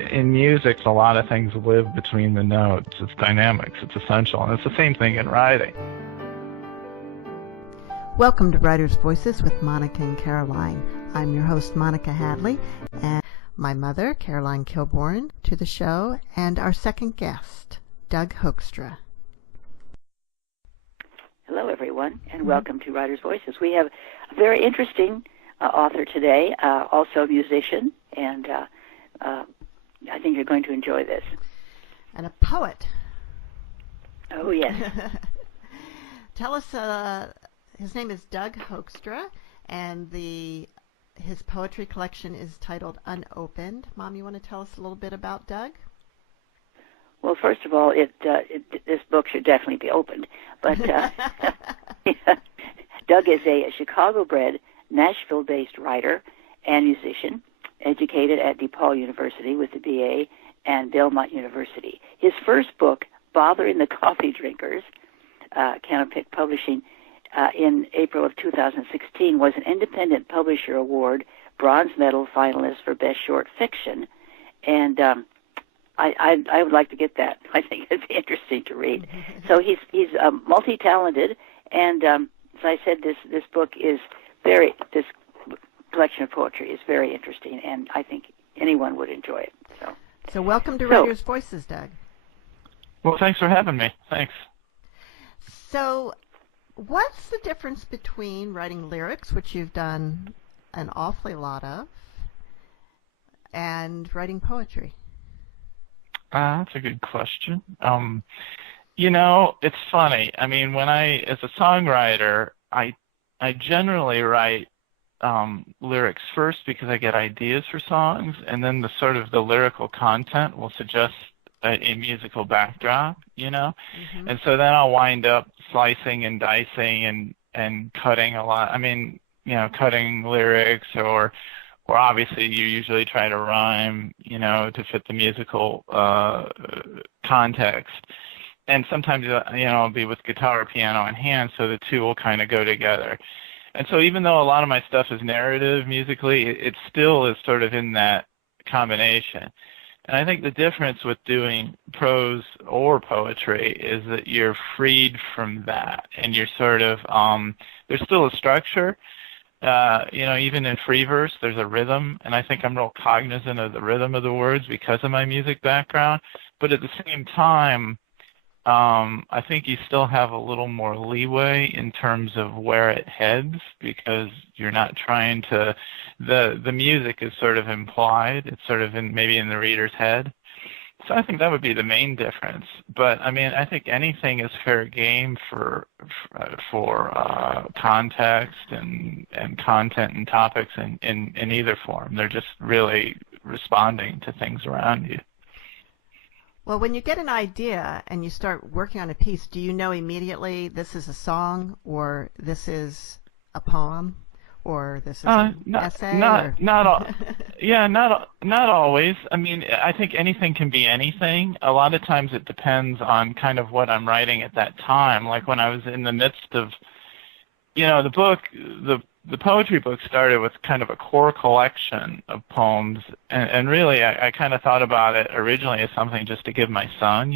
in music, a lot of things live between the notes. It's dynamics. It's essential. And it's the same thing in writing. Welcome to Writers' Voices with Monica and Caroline. I'm your host, Monica Hadley, and my mother, Caroline Kilborn, to the show, and our second guest, Doug Hoekstra. Hello, everyone, and welcome to Writers' Voices. We have a very interesting author today, also a musician, and I think you're going to enjoy this. And a poet. Oh, yes. Tell us, his name is Doug Hoekstra, and his poetry collection is titled Unopened. Mom, you want to tell us a little bit about Doug? Well, first of all, this book should definitely be opened. But Doug is a Chicago-bred, Nashville-based writer and musician, educated at DePaul University with the BA and Belmont University. His first book, Bothering the Coffee Drinkers, Canopic Publishing, in April of 2016, was an Independent Publisher Award Bronze Medal finalist for Best Short Fiction. And I would like to get that. I think it'd be interesting to read. So he's multi-talented, and as I said, this book is this collection of poetry is very interesting, and I think anyone would enjoy it. So welcome to Writers' Voices, Doug. Well, thanks for having me. Thanks. So what's the difference between writing lyrics, which you've done an awfully lot of, and writing poetry? That's a good question. It's funny. I mean, as a songwriter, I generally write lyrics first because I get ideas for songs, and then the lyrical content will suggest a musical backdrop, Mm-hmm. And so then I'll wind up slicing and dicing and cutting a lot. I mean, cutting lyrics or obviously you usually try to rhyme, to fit the musical context. And sometimes, I'll be with guitar or piano in hand, so the two will kind of go together. And so even though a lot of my stuff is narrative musically, it still is sort of in that combination. And I think the difference with doing prose or poetry is that you're freed from that, and you're sort of there's still a structure. Even in free verse, there's a rhythm, and I think I'm real cognizant of the rhythm of the words because of my music background. But at the same time, I think you still have a little more leeway in terms of where it heads, because you're not trying to. The music is sort of implied. It's sort of maybe in the reader's head. So I think that would be the main difference. But I mean, I think anything is fair game for context and content and topics in either form. They're just really responding to things around you. Well, when you get an idea and you start working on a piece, do you know immediately this is a song, or this is a poem, or this is an essay? Not always. I mean, I think anything can be anything. A lot of times it depends on kind of what I'm writing at that time. Like when I was in the midst of, the book, the poetry book started with kind of a core collection of poems, and really I kind of thought about it originally as something just to give my son,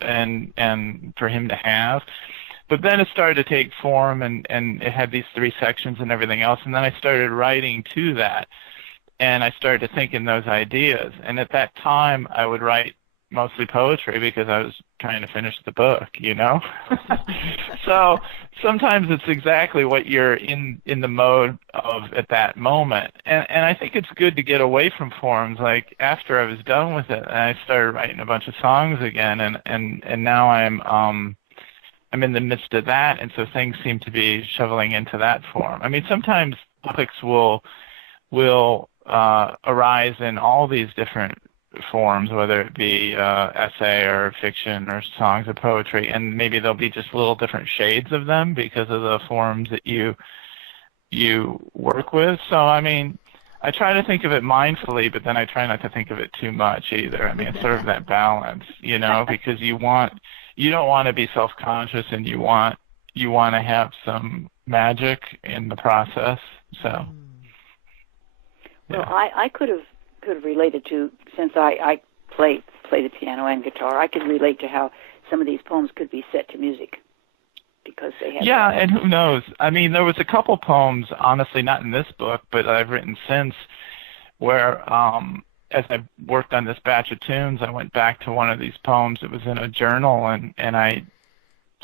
and for him to have. But then it started to take form, and it had these 3 sections and everything else, and then I started writing to that, and I started to think in those ideas. And at that time, I would write mostly poetry because I was trying to finish the book, So sometimes it's exactly what you're in the mode of at that moment. And I think it's good to get away from forms. Like after I was done with it, I started writing a bunch of songs again, and now I'm in the midst of that, and so things seem to be shoveling into that form. I mean, sometimes topics will arise in all these different forms, whether it be essay or fiction or songs or poetry, and maybe there'll be just little different shades of them because of the forms that you work with. So, I mean, I try to think of it mindfully, but then I try not to think of it too much either. I mean, it's sort of that balance, because you don't want to be self-conscious, and you want to have some magic in the process. So, well, I could have could have related to, since I play the piano and guitar, I could relate to how some of these poems could be set to music because they have. Yeah, and who knows? I mean, there was a couple poems, honestly, not in this book, but I've written since, where as I worked on this batch of tunes, I went back to one of these poems. It was in a journal, and I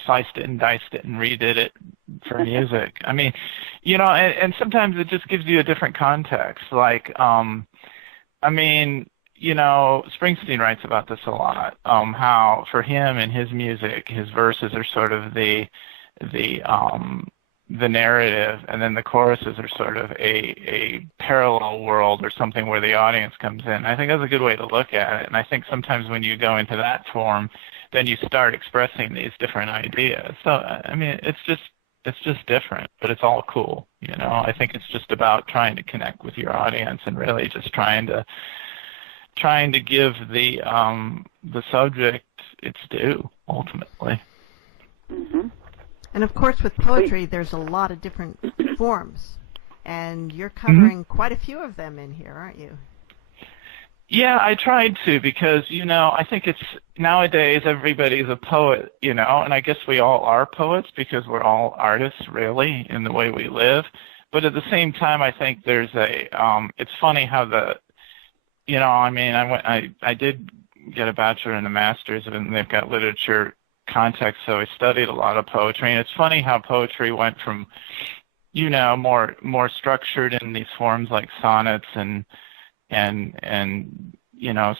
sliced it and diced it and redid it for music. I mean, and sometimes it just gives you a different context. Like, I mean, Springsteen writes about this a lot. How for him and his music, his verses are sort of the narrative, and then the choruses are sort of a parallel world or something where the audience comes in. I think that's a good way to look at it. And I think sometimes when you go into that form, then you start expressing these different ideas. So I mean, it's just different, but it's all cool. I think it's just about trying to connect with your audience and really just trying to give the subject its due ultimately. Mm-hmm. And of course, with poetry, there's a lot of different forms, and you're covering quite a few of them in here, aren't you? Yeah, I tried to because, I think it's nowadays everybody's a poet, and I guess we all are poets because we're all artists really in the way we live. But at the same time, I think there's it's funny how I did get a bachelor and a master's, and they've got literature context, so I studied a lot of poetry. And it's funny how poetry went from, more structured in these forms like sonnets and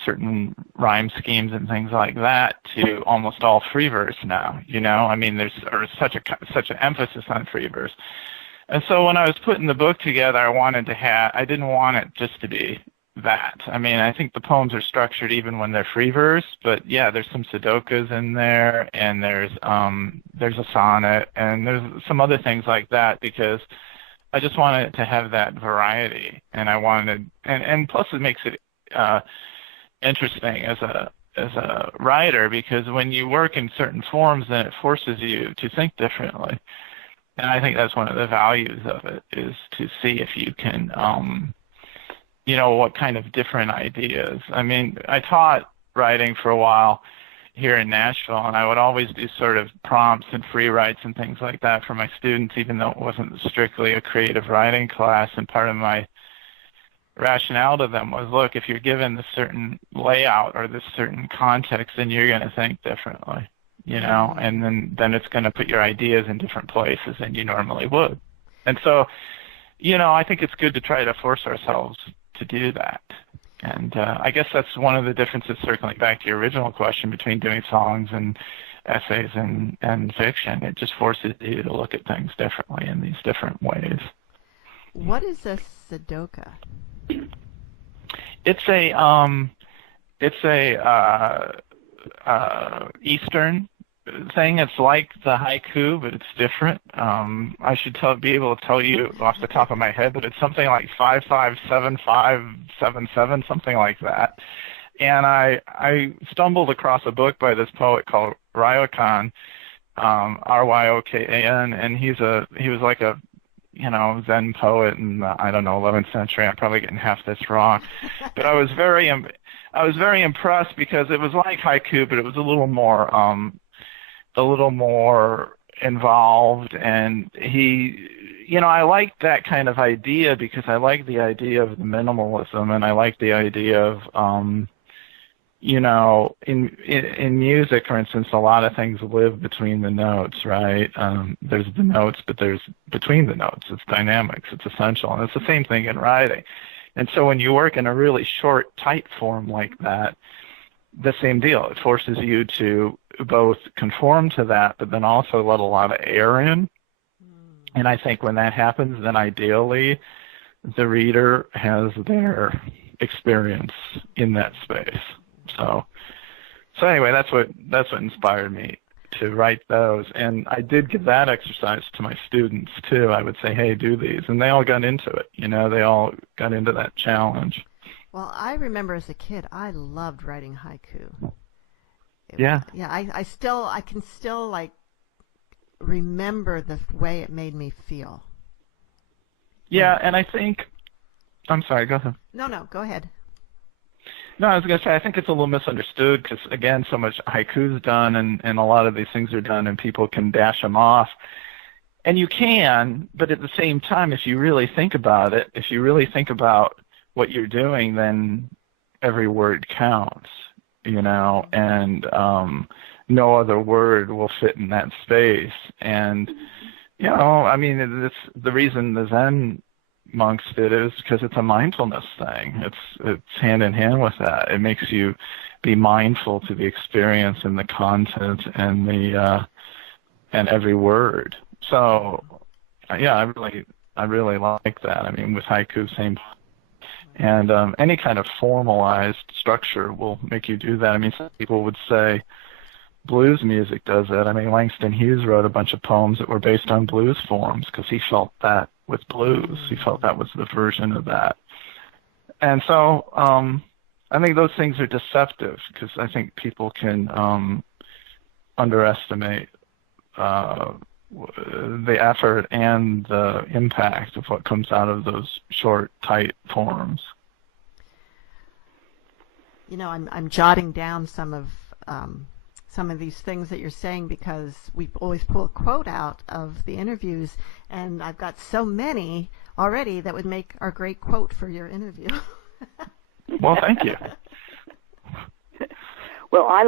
certain rhyme schemes and things like that to almost all free verse now. I mean, there's such an emphasis on free verse. And so when I was putting the book together, I didn't want it just to be that. I mean, I think the poems are structured even when they're free verse, but yeah, there's some Sudokus in there, and there's a sonnet, and there's some other things like that because I just wanted to have that variety, and and plus it makes it interesting as a writer because when you work in certain forms, then it forces you to think differently. And I think that's one of the values of it is to see if you can what kind of different ideas. I mean, I taught writing for a while here in Nashville, and I would always do sort of prompts and free writes and things like that for my students, even though it wasn't strictly a creative writing class. And part of my rationale to them was, look, if you're given this certain layout or this certain context, then you're going to think differently, and then it's going to put your ideas in different places than you normally would. And so, I think it's good to try to force ourselves to do that. And I guess that's one of the differences, circling back to your original question, between doing songs and essays and fiction. It just forces you to look at things differently in these different ways. What is a Sudoku? It's a Eastern thing. It's like the haiku, but it's different. I should be able to tell you off the top of my head, but it's something like 557577, something like that. And I stumbled across a book by this poet called Ryokan, Ryokan, and he was like a Zen poet in the, 11th century. I'm probably getting half this wrong, but I was very impressed because it was like haiku, but it was a little more involved, and I liked that kind of idea because I like the idea of the minimalism, and I like the idea of in music, for instance, a lot of things live between the notes, right? There's the notes, but there's between the notes. It's dynamics. It's essential, and it's the same thing in writing. And so when you work in a really short, tight form like that, the same deal. It forces you to both conform to that, but then also let a lot of air in. And I think when that happens, then ideally the reader has their experience in that space. So anyway, that's what inspired me to write those. And I did give that exercise to my students too. I would say, hey, do these. And they all got into it. They all got into that challenge. Well, I remember as a kid, I loved writing haiku. Yeah. Yeah, I can still like remember the way it made me feel. Yeah, and I think, I'm sorry, go ahead. No, go ahead. No, I was going to say, I think it's a little misunderstood because, again, so much haiku's done and a lot of these things are done and people can dash them off. And you can, but at the same time, if you really think about it, if you really think about what you're doing, then every word counts, and no other word will fit in that space. And, I mean, it's the reason the Zen monks did it is because it's a mindfulness thing. It's hand in hand with that. It makes you be mindful to the experience and the content and and every word. So, yeah, I really like that. I mean, with haiku, same. And any kind of formalized structure will make you do that. I mean, some people would say blues music does that. I mean, Langston Hughes wrote a bunch of poems that were based on blues forms because he felt that with blues. He felt that was the version of that. And so I think those things are deceptive because I think people can underestimate the effort and the impact of what comes out of those short, tight forms. I'm jotting down some of these things that you're saying because we always pull a quote out of the interviews, and I've got so many already that would make our great quote for your interview. Well, thank you. Well, I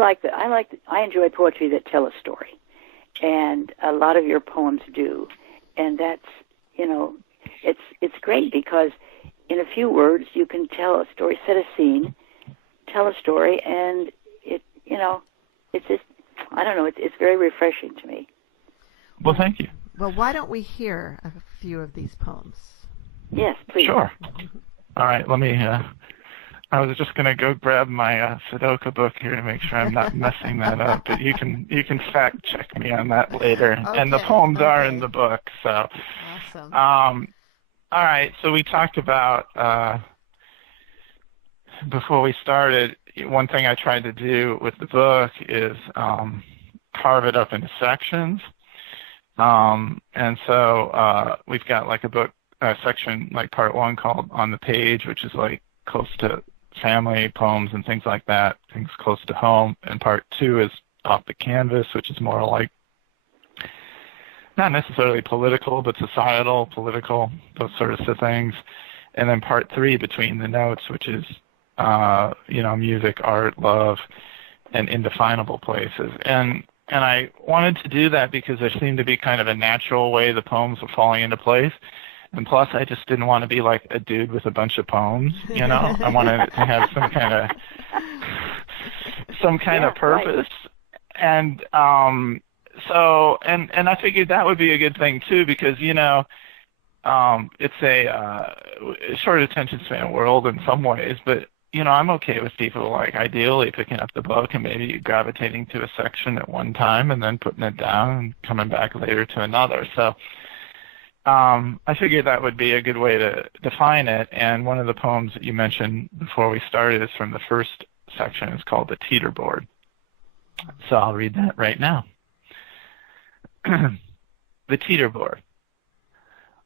enjoy poetry that tell a story, and a lot of your poems do, and that's it's great because in a few words you can tell a story, set a scene, tell a story, and it's just, I don't know, it's very refreshing to me. Well, thank you. Well, why don't we hear a few of these poems? Yes, please. Sure. All right, let me, I was just going to go grab my Sudoku book here to make sure I'm not messing that up, but you can fact check me on that later. Okay, and the poems are in the book, so. Awesome. All right, so we talked about, before we started, one thing I tried to do with the book is carve it up into sections. And so we've got like a section like part 1 called On the Page, which is like close to family poems and things like that, things close to home. And part 2 is Off the Canvas, which is more like not necessarily political, but societal, political, those sorts of things. And then part 3, Between the Notes, which is music, art, love, and indefinable places. And I wanted to do that because there seemed to be kind of a natural way the poems were falling into place. And plus, I just didn't want to be like a dude with a bunch of poems, I wanted it to have some kind of purpose. Right. And so I figured that would be a good thing too because, it's a short attention span world in some ways, but I'm okay with people like ideally picking up the book and maybe gravitating to a section at one time and then putting it down and coming back later to another. So I figured that would be a good way to define it. And one of the poems that you mentioned before we started is from the first section. It's called The Teeter Board. So I'll read that right now. The Teeter Board.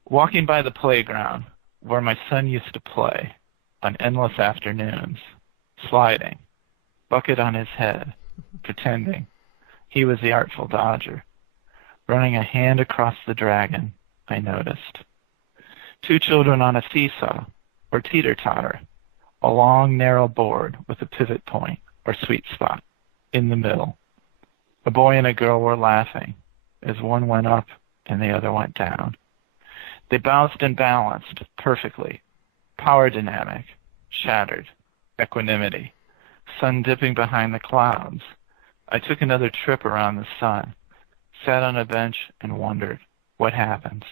Walking by the playground where my son used to play on endless afternoons, sliding, bucket on his head, pretending he was the Artful Dodger. Running a hand across the dragon, I noticed. 2 children on a seesaw or teeter-totter, a long, narrow board with a pivot point or sweet spot in the middle. A boy and a girl were laughing as one went up and the other went down. They bounced and balanced perfectly. Power dynamic, shattered, equanimity, sun dipping behind the clouds. I took another trip around the sun, sat on a bench and wondered what happens.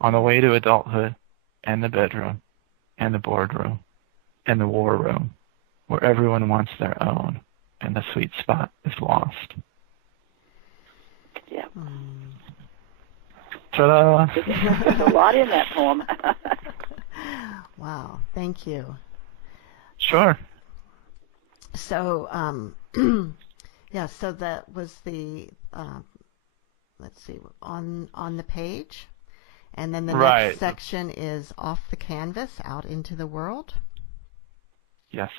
On the way to adulthood and the bedroom and the boardroom and the war room, where everyone wants their own and the sweet spot is lost. Yeah. Ta-da! There's a lot in that poem. Wow, thank you. Sure. So, so that was the, let's see, on the page. And then the next section is Off the Canvas, Out into the World. Yes.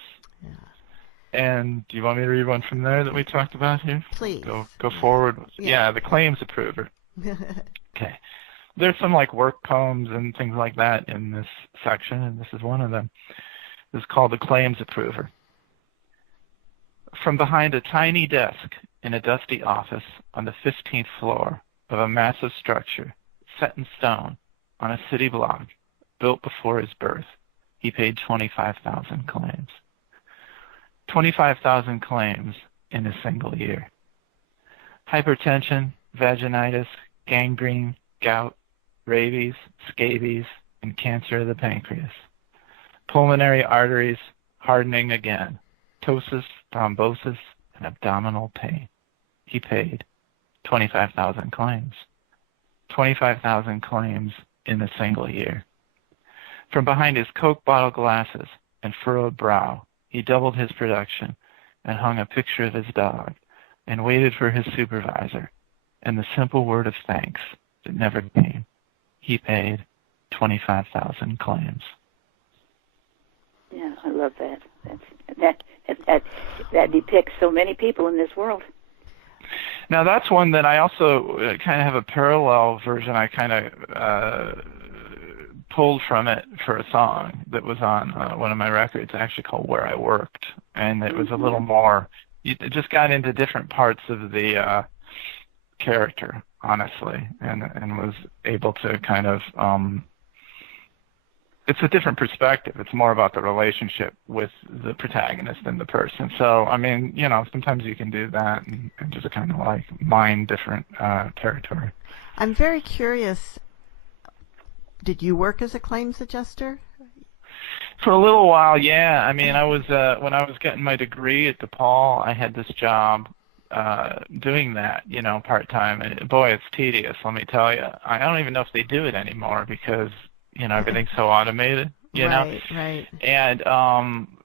And do you want me to read one from there that we talked about here? Please. Go forward. Yeah, the claims approver. Okay. There's some like work poems and things like that in this section, and this is one of them. This is called the claims approver. From behind a tiny desk in a dusty office on the 15th floor of a massive structure set in stone on a city block built before his birth, he paid 25,000 claims. 25,000 claims in a single year. Hypertension, vaginitis, gangrene, gout, rabies, scabies, and cancer of the pancreas. Pulmonary arteries hardening again, ptosis, thrombosis, and abdominal pain. He paid 25,000 claims. 25,000 claims in a single year. From behind his Coke bottle glasses and furrowed brow, he doubled his production and hung a picture of his dog and waited for his supervisor and the simple word of thanks that never came. He paid 25,000 claims. Yeah, I love that. That depicts so many people in this world. Now that's one that I also kind of have a parallel version. I kind of pulled from it for a song that was on one of my records, actually called "Where I Worked," and it was a little more. It just got into different parts of the character, honestly, and was able to kind of. It's a different perspective. It's more about the relationship with the protagonist and the person. So, I mean, sometimes you can do that and just kind of like mine different territory. I'm very curious. Did you work as a claims adjuster? For a little while, yeah. I mean, I was when I was getting my degree at DePaul, I had this job doing that, part-time. And boy, it's tedious, let me tell you. I don't even know if they do it anymore because everything's so automated, Right. And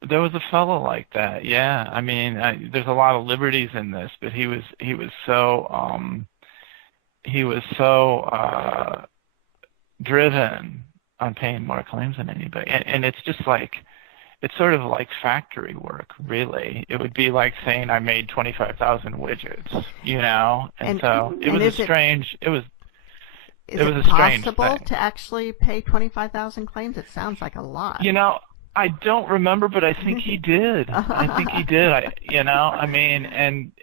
there was a fellow like that, yeah. I mean, there's a lot of liberties in this, but he was so driven on paying more claims than anybody, and it's just like it's sort of like factory work, really. It would be like saying I made 25,000 widgets, and so it was a strange. Is it possible to actually pay 25,000 claims? It sounds like a lot. I don't remember, but I think he did. I think he did. I mean,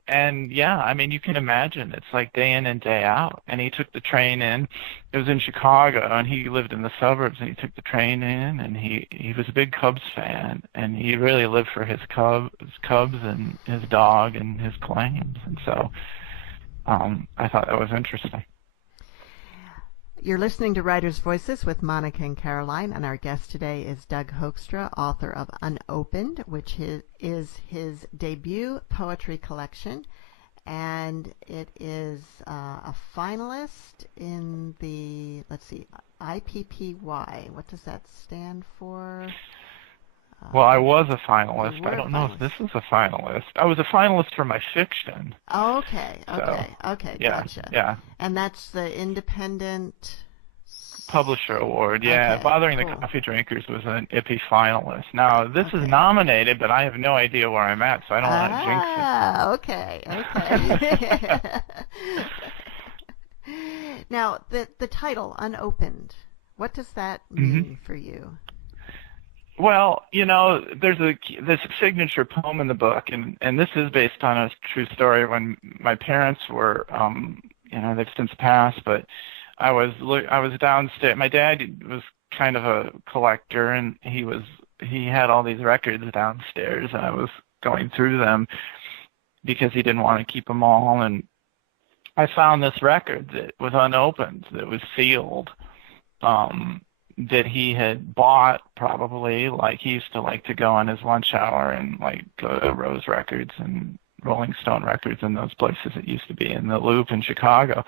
and yeah, I mean, you can imagine it's like day in and day out. And he took the train in. It was in Chicago, and he lived in the suburbs. And he took the train in, and he was a big Cubs fan, and he really lived for his Cubs and his dog and his claims. And so, I thought that was interesting. You're listening to Writers' Voices with Monica and Caroline, and our guest today is Doug Hoekstra, author of Unopened, which is his debut poetry collection, and it is a finalist in the, IPPY. What does that stand for? Well, I was a finalist. I don't know if this is a finalist. I was a finalist for my fiction. Oh, okay, Yeah, gotcha. Yeah. And that's the Independent Publisher Award, yeah. Okay, Bothering cool. the Coffee Drinkers was an IPPY finalist. Now, this is nominated, but I have no idea where I'm at, so I don't want to jinx it. Okay. Now, the title, Unopened, what does that mean for you? Well, there's this signature poem in the book, and this is based on a true story. When my parents were, they've since passed, but I was downstairs. My dad was kind of a collector, and he had all these records downstairs, and I was going through them because he didn't want to keep them all, and I found this record that was unopened, that was sealed. That he had bought probably, like he used to like to go on his lunch hour and like go to Rose Records and Rolling Stone Records and those places it used to be in the Loop in Chicago.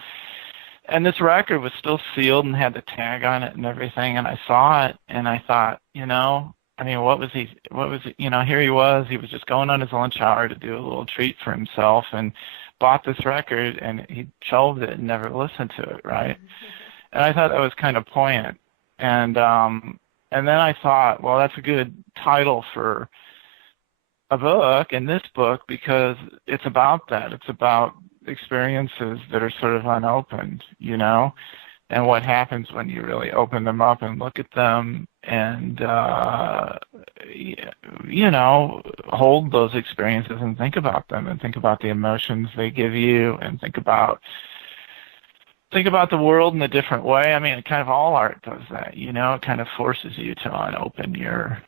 And this record was still sealed and had the tag on it and everything, and I saw it and I thought, what was here he was just going on his lunch hour to do a little treat for himself and bought this record and he shelved it and never listened to it, right? And I thought that was kind of poignant. And then I thought, well, that's a good title for a book, and this book, because it's about that. It's about experiences that are sort of unopened, and what happens when you really open them up and look at them and, hold those experiences and think about them and think about the emotions they give you and think about the world in a different way. I mean, kind of all art does that, it kind of forces you to unopen your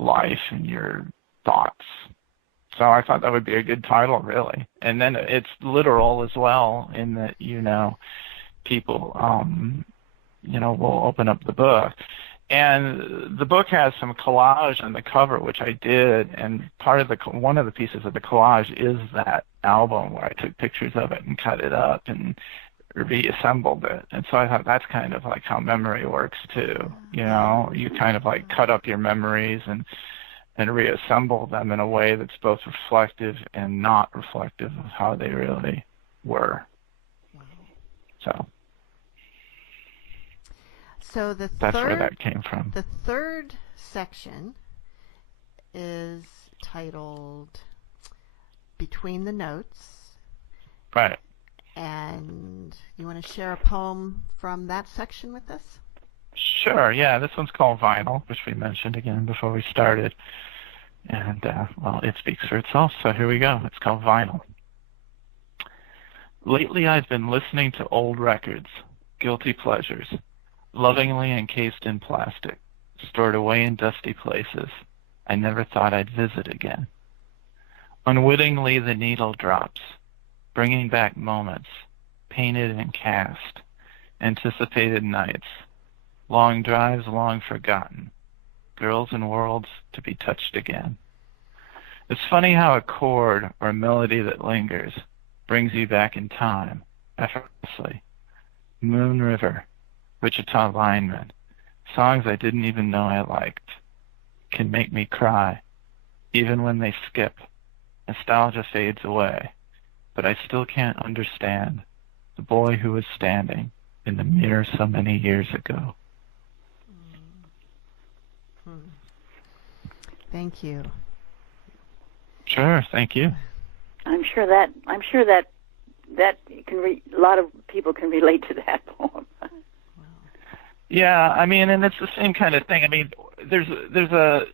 life and your thoughts. So I thought that would be a good title, really. And then it's literal as well, in that, people, will open up the book. And the book has some collage on the cover, which I did, and one of the pieces of the collage is that album where I took pictures of it and cut it up and reassembled it. And so I thought that's kind of like how memory works too. You kind of like cut up your memories and reassemble them in a way that's both reflective and not reflective of how they really were. So that's where that came from. The third section is titled Between the Notes. Right. And you want to share a poem from that section with us? Sure, yeah. This one's called Vinyl, which we mentioned again before we started. And, it speaks for itself, so here we go. It's called Vinyl. Lately I've been listening to old records, guilty pleasures, lovingly encased in plastic, stored away in dusty places I never thought I'd visit again. Unwittingly the needle drops, bringing back moments, painted and cast, anticipated nights, long drives long forgotten, girls and worlds to be touched again. It's funny how a chord or a melody that lingers brings you back in time, effortlessly. Moon River, Wichita Lineman, songs I didn't even know I liked, can make me cry. Even when they skip, nostalgia fades away, but I still can't understand the boy who was standing in the mirror so many years ago. Thank you. Sure, thank you. I'm sure that a lot of people can relate to that poem. Yeah, I mean, and it's the same kind of thing. I mean, there's a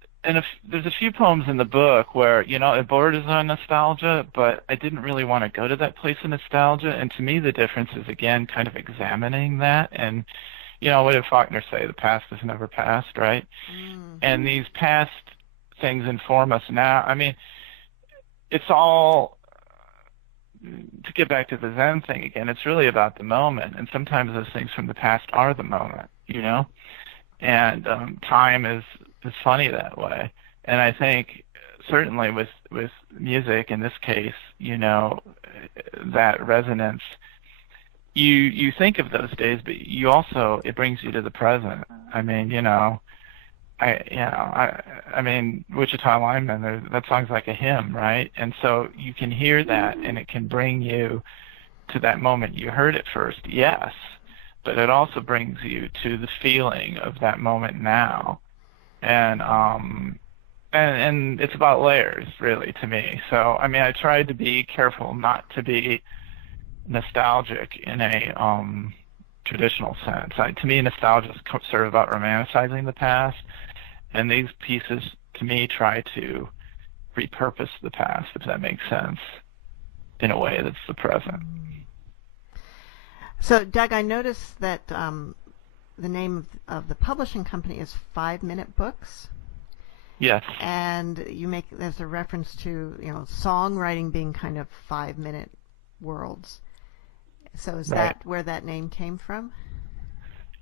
few poems in the book where it borders on nostalgia, but I didn't really want to go to that place of nostalgia. And to me, the difference is again kind of examining that. And what did Faulkner say? The past is never past, right? Mm-hmm. And these past things inform us now. I mean, it's all, to get back to the Zen thing again, it's really about the moment. And sometimes those things from the past are the moment, and time is funny that way. And I think certainly with music in this case, that resonance, you think of those days, but you also, it brings you to the present. I mean, I mean, Wichita Lineman, that song's like a hymn, right? And so you can hear that, and it can bring you to that moment you heard it first, yes, but it also brings you to the feeling of that moment now. And it's about layers, really, to me. So, I mean, I tried to be careful not to be nostalgic in a traditional sense. To me, nostalgia is sort of about romanticizing the past, and these pieces, to me, try to repurpose the past, if that makes sense, in a way that's the present. So, Doug, I noticed that the name of the publishing company is 5 Minute Books. Yes. And there's a reference to songwriting being kind of 5-minute worlds. So is that where that name came from?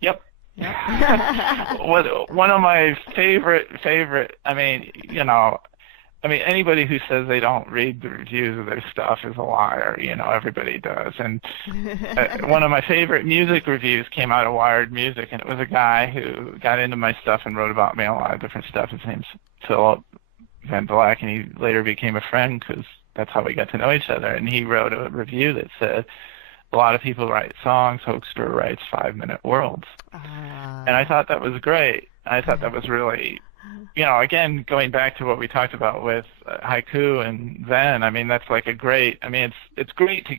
Yep. One of my favorite. I mean, anybody who says they don't read the reviews of their stuff is a liar. Everybody does. And one of my favorite music reviews came out of Wired Music, and it was a guy who got into my stuff and wrote about me a lot of different stuff. His name's Philip Van Black, and he later became a friend because that's how we got to know each other. And he wrote a review that said, a lot of people write songs, Hoekstra writes 5-minute worlds. And I thought that was great. I thought that was really again, going back to what we talked about with haiku and Zen, I mean, that's like it's great to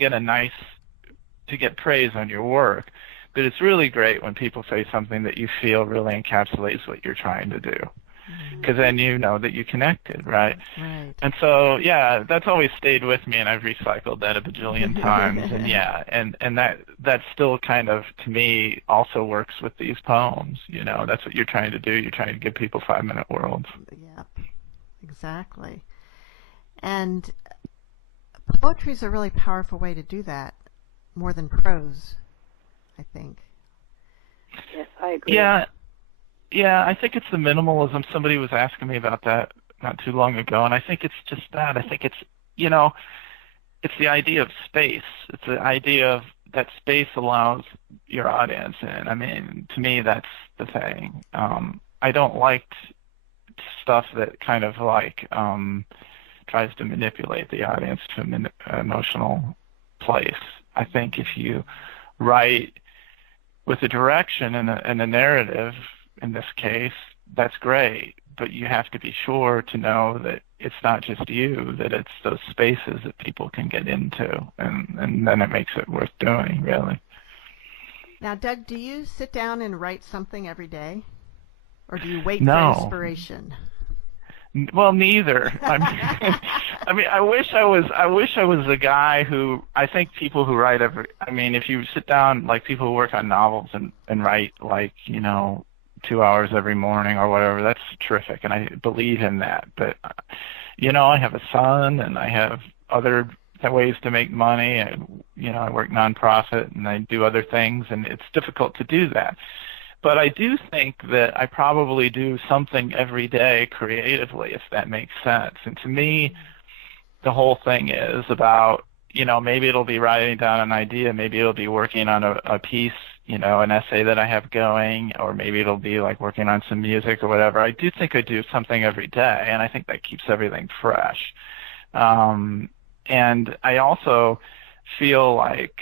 get praise on your work, but it's really great when people say something that you feel really encapsulates what you're trying to do, because then you know that you connected, right? Right. And so, that's always stayed with me, and I've recycled that a bajillion times, and that still kind of, to me, also works with these poems. That's what you're trying to do. You're trying to give people 5-minute worlds. Yep, exactly. And poetry is a really powerful way to do that, more than prose, I think. Yes, I agree. Yeah, I think it's the minimalism. Somebody was asking me about that not too long ago, and I think it's just that. I think it's, it's the idea of space. It's the idea of that space allows your audience in. I mean, to me, that's the thing. I don't like stuff that kind of like tries to manipulate the audience to an emotional place. I think if you write with a direction and a narrative, in this case, that's great, but you have to be sure to know that it's not just you, that it's those spaces that people can get into, and then it makes it worth doing, really. Now, Doug, do you sit down and write something every day, or do you wait No. for inspiration? Well, neither. I mean, I wish I was the guy who. I think people who write if you sit down, like people who work on novels and write, like 2 hours every morning or whatever, that's terrific, and I believe in that. But I have a son, and I have other ways to make money, and I work nonprofit, and I do other things, and it's difficult to do that. But I do think that I probably do something every day creatively, if that makes sense. And to me, the whole thing is about, maybe it'll be writing down an idea, maybe it'll be working on a piece, an essay that I have going, or maybe it'll be like working on some music or whatever. I do think I do something every day, and I think that keeps everything fresh. And I also feel like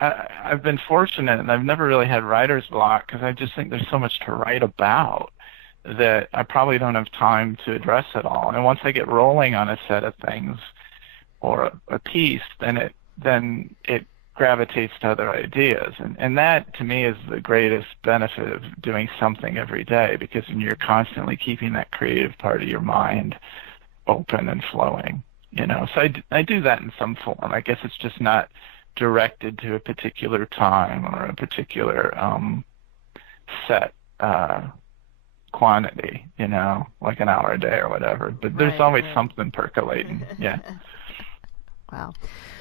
I've been fortunate, and I've never really had writer's block, because I just think there's so much to write about that I probably don't have time to address it all. And once I get rolling on a set of things or a piece, then it gravitates to other ideas. And that, to me, is the greatest benefit of doing something every day, because then you're constantly keeping that creative part of your mind open and flowing. So I do that in some form. I guess it's just not directed to a particular time or a particular set quantity, like an hour a day or whatever. But there's always something percolating. Yeah. Wow.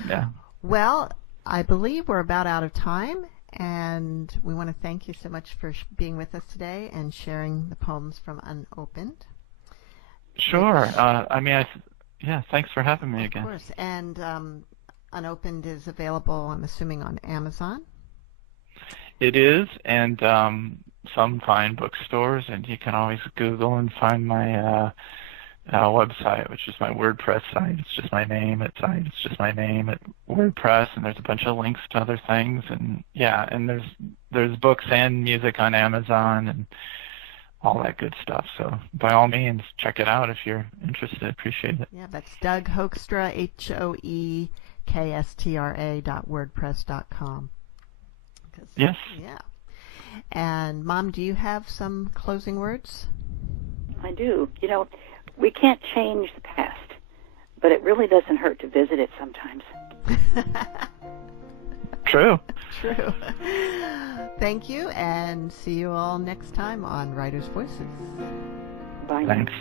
Yeah. Well, I believe we're about out of time, and we want to thank you so much for being with us today and sharing the poems from Unopened. Sure. Thanks for having me again. Of course. And Unopened is available, I'm assuming, on Amazon? It is, and some fine bookstores, and you can always Google and find my website, which is my WordPress site. It's just my name at WordPress, and there's a bunch of links to other things, and there's books and music on Amazon and all that good stuff. So by all means, check it out if you're interested. Appreciate it. Yeah, that's Doug Hoekstra, HOEKSTRA.wordpress.com. Yes. Yeah. And Mom, do you have some closing words? I do. We can't change the past, but it really doesn't hurt to visit it sometimes. True. Thank you, and see you all next time on Writer's Voices. Bye. Thanks.